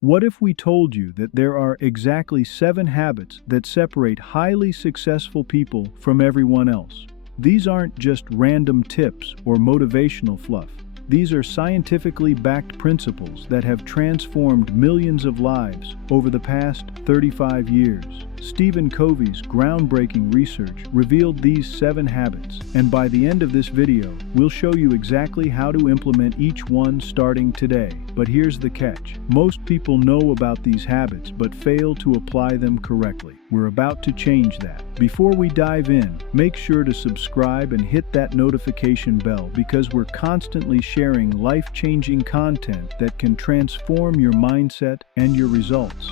What if we told you that there are exactly 7 habits that separate highly successful people from everyone else? These aren't just random tips or motivational fluff. These are scientifically backed principles that have transformed millions of lives over the past 35 years. Stephen Covey's groundbreaking research revealed these 7 habits, and by the end of this video, we'll show you exactly how to implement each one starting today. But here's the catch. Most people know about these habits but fail to apply them correctly. We're about to change that. Before we dive in, make sure to subscribe and hit that notification bell because we're constantly sharing life-changing content that can transform your mindset and your results.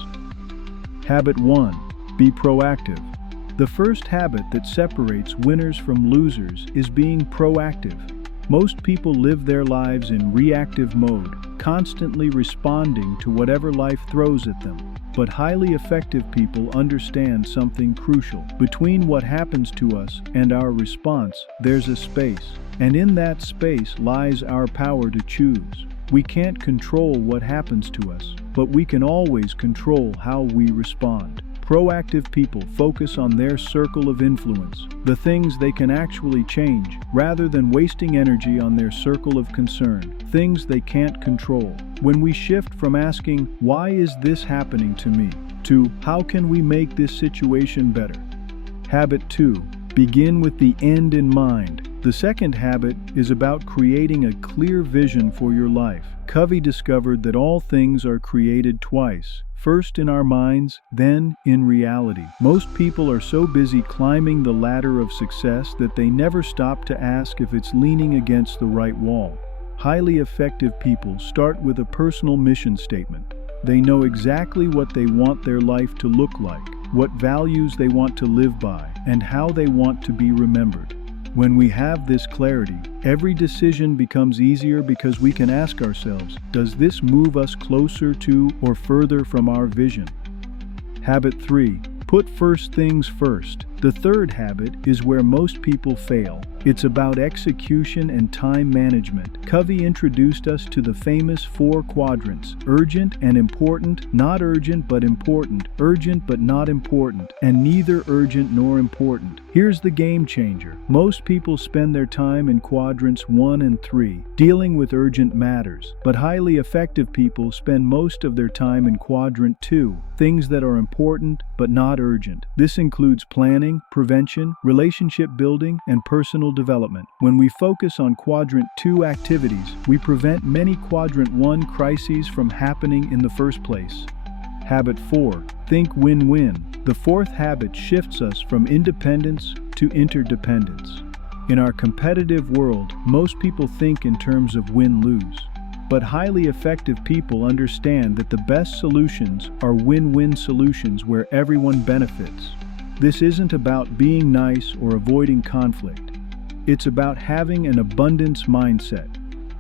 Habit 1. Be proactive. The first habit that separates winners from losers is being proactive. Most people live their lives in reactive mode, constantly responding to whatever life throws at them. But highly effective people understand something crucial. Between what happens to us and our response, there's a space. And in that space lies our power to choose. We can't control what happens to us, but we can always control how we respond. Proactive people focus on their circle of influence, the things they can actually change, rather than wasting energy on their circle of concern, things they can't control. When we shift from asking, "Why is this happening to me?" to "How can we make this situation better?" Habit 2. Begin with the end in mind. The second habit is about creating a clear vision for your life. Covey discovered that all things are created twice. First in our minds, then in reality. Most people are so busy climbing the ladder of success that they never stop to ask if it's leaning against the right wall. Highly effective people start with a personal mission statement. They know exactly what they want their life to look like, what values they want to live by, and how they want to be remembered. When we have this clarity, every decision becomes easier because we can ask ourselves, does this move us closer to or further from our vision? Habit 3. Put first things first. The third habit is where most people fail. It's about execution and time management. Covey introduced us to the famous 4 quadrants: urgent and important, not urgent but important, urgent but not important, and neither urgent nor important. Here's the game changer. Most people spend their time in quadrants 1 and 3, dealing with urgent matters, but highly effective people spend most of their time in quadrant 2, things that are important but not urgent. This includes planning, prevention, relationship building, and personal development. When we focus on quadrant 2 activities, we prevent many quadrant 1 crises from happening in the first place. Habit 4. Think win-win. The fourth habit shifts us from independence to interdependence. In our competitive world, most people think in terms of win-lose. But highly effective people understand that the best solutions are win-win solutions where everyone benefits. This isn't about being nice or avoiding conflict. It's about having an abundance mindset,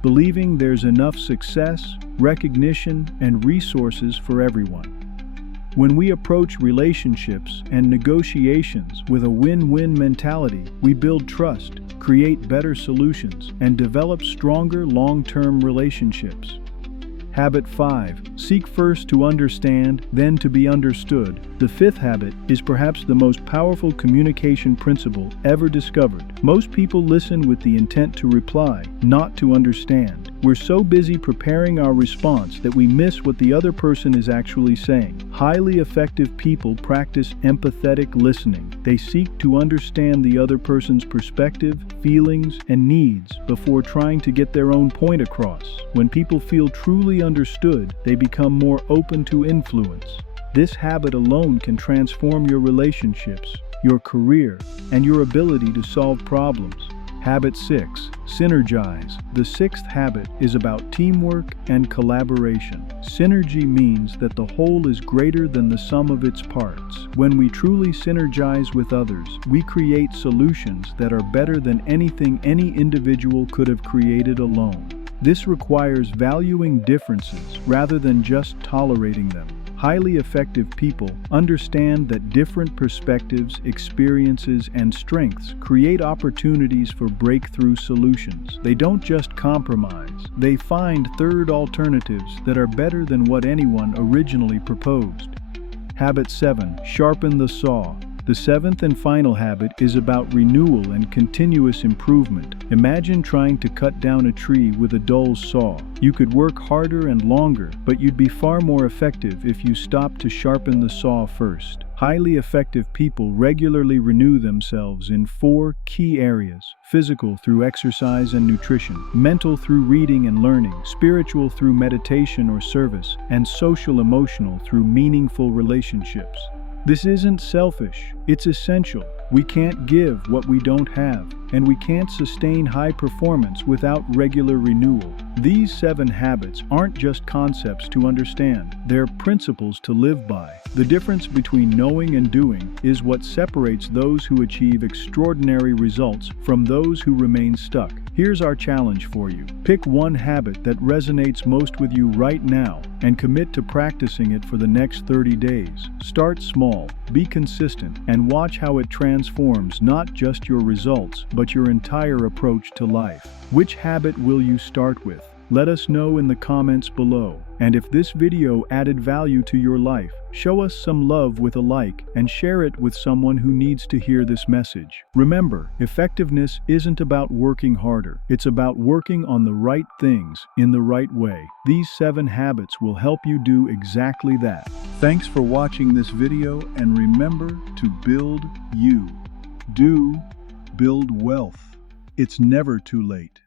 believing there's enough success, recognition, and resources for everyone. When we approach relationships and negotiations with a win-win mentality, we build trust, create better solutions, and develop stronger long-term relationships. Habit 5. Seek first to understand, then to be understood. The fifth habit is perhaps the most powerful communication principle ever discovered. Most people listen with the intent to reply, not to understand. We're so busy preparing our response that we miss what the other person is actually saying. Highly effective people practice empathetic listening. They seek to understand the other person's perspective, feelings, and needs before trying to get their own point across. When people feel truly understood, they become more open to influence. This habit alone can transform your relationships, your career, and your ability to solve problems. Habit 6. Synergize. The sixth habit is about teamwork and collaboration. Synergy means that the whole is greater than the sum of its parts. When we truly synergize with others, we create solutions that are better than anything any individual could have created alone. This requires valuing differences rather than just tolerating them. Highly effective people understand that different perspectives, experiences, and strengths create opportunities for breakthrough solutions. They don't just compromise, they find third alternatives that are better than what anyone originally proposed. Habit 7. Sharpen the saw. The seventh and final habit is about renewal and continuous improvement. Imagine trying to cut down a tree with a dull saw. You could work harder and longer, but you'd be far more effective if you stopped to sharpen the saw first. Highly effective people regularly renew themselves in 4 key areas: physical through exercise and nutrition, mental through reading and learning, spiritual through meditation or service, and social-emotional through meaningful relationships. This isn't selfish, it's essential. We can't give what we don't have, and we can't sustain high performance without regular renewal. These 7 habits aren't just concepts to understand, they're principles to live by. The difference between knowing and doing is what separates those who achieve extraordinary results from those who remain stuck. Here's our challenge for you. Pick one habit that resonates most with you right now and commit to practicing it for the next 30 days. Start small, be consistent, and watch how it transforms not just your results, but your entire approach to life. Which habit will you start with? Let us know in the comments below. And if this video added value to your life, show us some love with a like and share it with someone who needs to hear this message. Remember, effectiveness isn't about working harder. It's about working on the right things in the right way. These 7 habits will help you do exactly that. Thanks for watching this video, and remember to build you. Build wealth. It's never too late.